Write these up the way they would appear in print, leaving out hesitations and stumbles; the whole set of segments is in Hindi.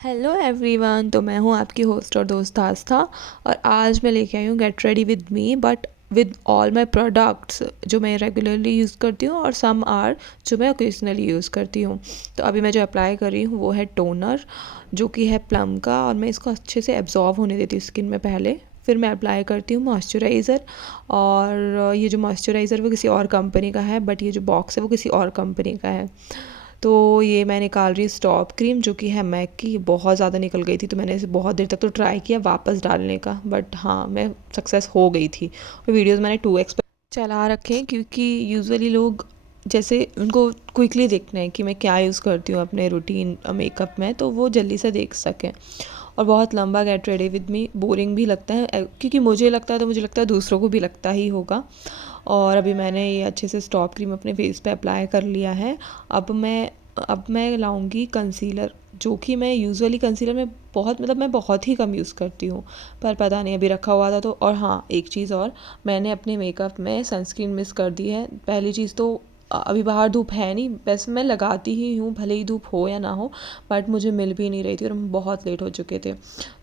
Hello everyone. तो मैं हूँ आपकी होस्ट और दोस्त आस्था। और आज मैं लेके आई हूँ get ready with me but with all my products जो मैं रेगुलरली यूज़ करती हूँ और सम आर जो मैं ओकेजनली यूज़ करती हूँ। तो अभी मैं जो अप्लाई कर रही हूँ वो है टोनर जो कि है प्लम का, और मैं इसको अच्छे से एब्जॉर्व होने देती हूँ स्किन में पहले। फिर मैं अप्लाई करती हूँ मॉइस्चराइज़र, और ये जो मॉइस्चराइज़र वो किसी और कंपनी का है बट ये जो बॉक्स है वो किसी और कंपनी का है। तो ये मैं निकाल रही हूँ स्टॉप क्रीम जो कि है मैक की। बहुत ज़्यादा निकल गई थी तो मैंने इसे बहुत देर तक तो ट्राई किया वापस डालने का, बट हाँ मैं सक्सेस हो गई थी। और वीडियोज़ मैंने 2x पे चला रखे हैं क्योंकि यूजुअली लोग जैसे उनको क्विकली देखना है कि मैं क्या यूज़ करती हूँ अपने रूटीन मेकअप में, तो वो जल्दी से देख सकें। और बहुत लंबा get ready with me boring भी लगता है क्योंकि मुझे लगता है, तो मुझे लगता है दूसरों को भी लगता ही होगा। और अभी मैंने ये अच्छे से स्टॉप क्रीम अपने फेस पे अप्लाई कर लिया है। अब मैं लाऊंगी कंसीलर, जो कि मैं यूजुअली कंसीलर में मैं बहुत ही कम यूज़ करती हूँ, पर पता नहीं अभी रखा हुआ था तो। और हाँ, एक चीज़ और, मैंने अपने मेकअप में सनस्क्रीन मिस कर दी है। पहली चीज़ तो अभी बाहर धूप है नहीं, वैसे मैं लगाती ही हूँ भले ही धूप हो या ना हो, बट मुझे मिल भी नहीं रही थी और हम बहुत लेट हो चुके थे।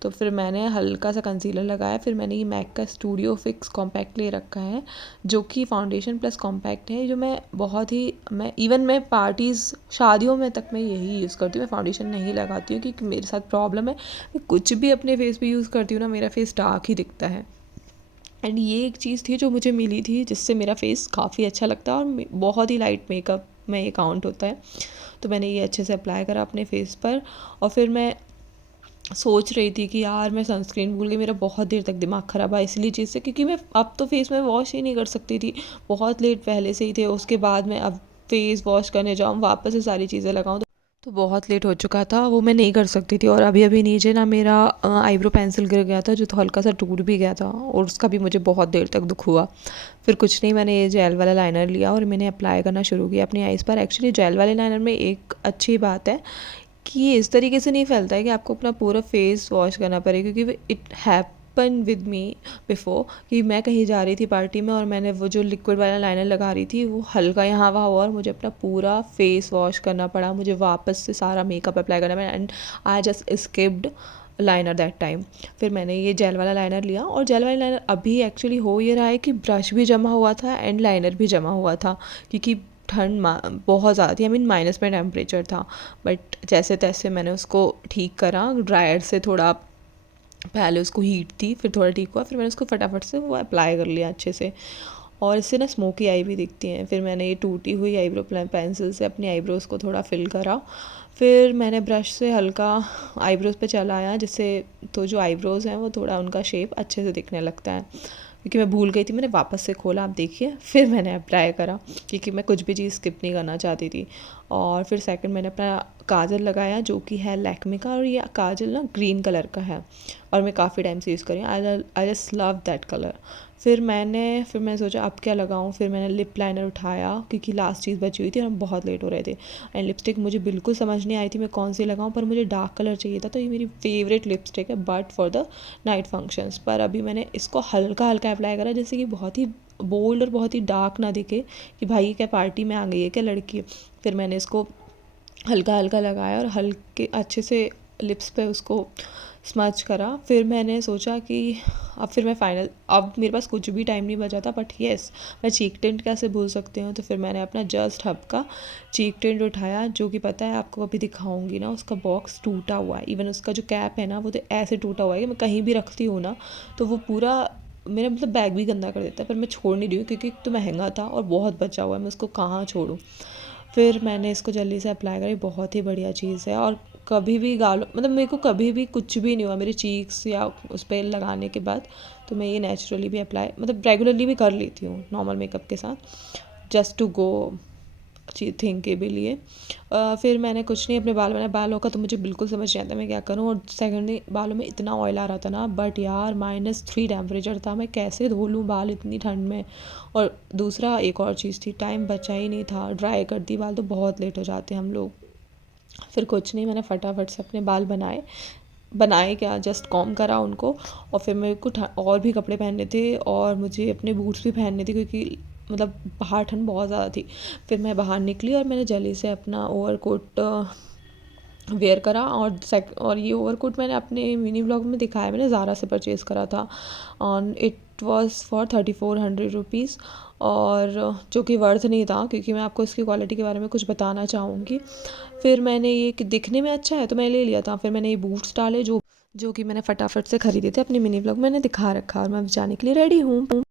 तो फिर मैंने हल्का सा कंसीलर लगाया। फिर मैंने ये मैक का स्टूडियो फिक्स कॉम्पैक्ट ले रखा है जो कि फाउंडेशन प्लस कॉम्पैक्ट है, जो मैं पार्टीज़ शादियों में तक मैं यही यूज़ करती हूँ। मैं फाउंडेशन नहीं लगाती हूँ क्योंकि मेरे साथ प्रॉब्लम है, मैं कुछ भी अपने फेस पे यूज़ करती हूँ ना मेरा फेस डार्क ही दिखता है। एंड ये एक चीज़ थी जो मुझे मिली थी जिससे मेरा फेस काफ़ी अच्छा लगता है, और बहुत ही लाइट मेकअप में ये काउंट होता है। तो मैंने ये अच्छे से अप्लाई करा अपने फेस पर। और फिर मैं सोच रही थी कि यार मैं सनस्क्रीन भूल गई। मेरा बहुत देर तक दिमाग ख़राब है इसलिए चीज़ से, क्योंकि मैं अब तो फेस में वॉश ही नहीं कर सकती थी, बहुत लेट पहले से ही थे। उसके बाद मैं अब फेस वॉश करने जाऊँ वापस से सारी चीज़ें लगाऊँ तो बहुत लेट हो चुका था, वो मैं नहीं कर सकती थी। और अभी अभी नीचे ना मेरा आईब्रो पेंसिल गिर गया था जो तो हल्का सा टूट भी गया था, और उसका भी मुझे बहुत देर तक दुख हुआ। फिर कुछ नहीं, मैंने ये जेल वाला लाइनर लिया और मैंने अप्लाई करना शुरू किया अपनी आईज़ पर। एक्चुअली जेल वाले लाइनर में एक अच्छी बात है कि ये इस तरीके से नहीं फैलता है कि आपको अपना पूरा फेस वॉश करना पड़े, क्योंकि it happen with me before कि मैं कहीं जा रही थी पार्टी में और मैंने वो जो लिक्विड वाला लाइनर लगा रही थी वो हल्का यहाँ वहाँ हुआ और मुझे अपना पूरा फेस वॉश करना पड़ा। मुझे वापस से सारा मेकअप अप्लाई करना पड़ा and I just skipped liner that time. फिर मैंने ये जेल वाला लाइनर लिया, और जेल वाला लाइनर अभी एक्चुअली हो ये रहा है कि ब्रश भी जमा हुआ था एंड लाइनर भी जमा हुआ था, क्योंकि बहुत ज़्यादा थी। माइनस में टेम्परेचर था, बट जैसे तैसे मैंने उसको ठीक करा ड्रायर से। थोड़ा पहले उसको हीट थी, फिर थोड़ा ठीक हुआ, फिर मैंने उसको फटाफट से वो अप्लाई कर लिया अच्छे से। और इससे ना स्मोकी आई भी दिखती हैं। फिर मैंने ये टूटी हुई आईब्रो पेंसिल से अपनी आईब्रोज़ को थोड़ा फिल करा। फिर मैंने ब्रश से हल्का आईब्रोज़ पे चलाया, जिससे तो जो आईब्रोज़ हैं वो थोड़ा उनका शेप अच्छे से दिखने लगता है। क्योंकि मैं भूल गई थी, मैंने वापस से खोला, आप देखिए, फिर मैंने अप्लाई करा क्योंकि मैं कुछ भी चीज़ स्किप नहीं करना चाहती थी। और फिर सेकंड मैंने अपना काजल लगाया जो कि है लैक्मे का, और ये काजल ना ग्रीन कलर का है और मैं काफ़ी टाइम से यूज़ कर रही हूँ। I just love that colour. फिर मैं सोचा अब क्या लगाऊँ। फिर मैंने लिप लाइनर उठाया क्योंकि लास्ट चीज़ बची हुई थी और हम बहुत लेट हो रहे थे। एंड लिपस्टिक मुझे बिल्कुल समझ नहीं आई थी मैं कौन सी लगाऊँ, पर मुझे डार्क कलर चाहिए था, तो ये मेरी फेवरेट लिपस्टिक है but for the night functions. पर अभी मैंने इसको हल्का हल्का अप्लाई करा, जैसे कि बहुत ही बोल्ड और बहुत ही डार्क ना दिखे कि भाई क्या पार्टी में आ गई है क्या लड़की। फिर मैंने इसको हल्का हल्का लगाया और हल्के अच्छे से लिप्स पे उसको स्मच करा। फिर मैंने सोचा कि अब मेरे पास कुछ भी टाइम नहीं बचा था, बट येस मैं चीक टिंट कैसे भूल सकती हूँ। तो फिर मैंने अपना जस्ट हब का चीक टिंट उठाया, जो कि पता है आपको अभी दिखाऊंगी ना, उसका बॉक्स टूटा हुआ है। इवन उसका जो कैप है ना वो तो ऐसे टूटा हुआ है कि मैं कहीं भी रखती हूँ ना तो वो पूरा मेरा बैग भी गंदा कर देता है। पर मैं छोड़ नहीं रही हूँ क्योंकि तो महंगा था और बहुत बचा हुआ है, मैं उसको कहाँ छोड़ूँ। फिर मैंने इसको जल्दी से अप्लाई करी, बहुत ही बढ़िया चीज़ है। और कभी भी गालों मेरे को कभी भी कुछ भी नहीं हुआ मेरे चीक्स या उस पर लगाने के बाद। तो मैं ये नेचुरली भी अप्लाई रेगुलरली भी कर लेती हूँ नॉर्मल मेकअप के साथ, जस्ट टू गो थिंग के भी लिए। फिर मैंने कुछ नहीं अपने बालों का तो मुझे बिल्कुल समझ नहीं आता मैं क्या करूँ। और सेकेंडली बालों में इतना ऑयल आ रहा था ना, बट यार -3 टेम्परेचर था, मैं कैसे धो लूँ बाल इतनी ठंड में। और दूसरा एक और चीज़ थी, टाइम बचा ही नहीं था, ड्राई कर दी बाल तो बहुत लेट हो जाते हैं हम लोग। फिर कुछ नहीं, मैंने फटाफट से अपने बाल बनाए बनाए क्या, जस्ट कॉम करा उनको। और फिर मेरे को और भी कपड़े पहनने थे और मुझे अपने बूट्स भी पहनने थे क्योंकि बाहर ठंड बहुत ज़्यादा थी। फिर मैं बाहर निकली और मैंने जल्दी से अपना ओवरकोट वेयर करा। और ये ओवरकोट मैंने अपने मिनी ब्लॉग में दिखाया, मैंने ज़ारा से परचेज़ करा था on it was for 3400 rupees, और जो कि वर्थ नहीं था, क्योंकि मैं आपको इसकी क्वालिटी के बारे में कुछ बताना चाहूँगी। फिर मैंने ये कि दिखने में अच्छा है तो मैं ले लिया था। फिर मैंने ये बूट्स डाले जो कि मैंने फटाफट से ख़रीदे थे, अपनी मिनी ब्लॉग मैंने दिखा रखा, और मैं अब जाने के लिए रेडी हूँ।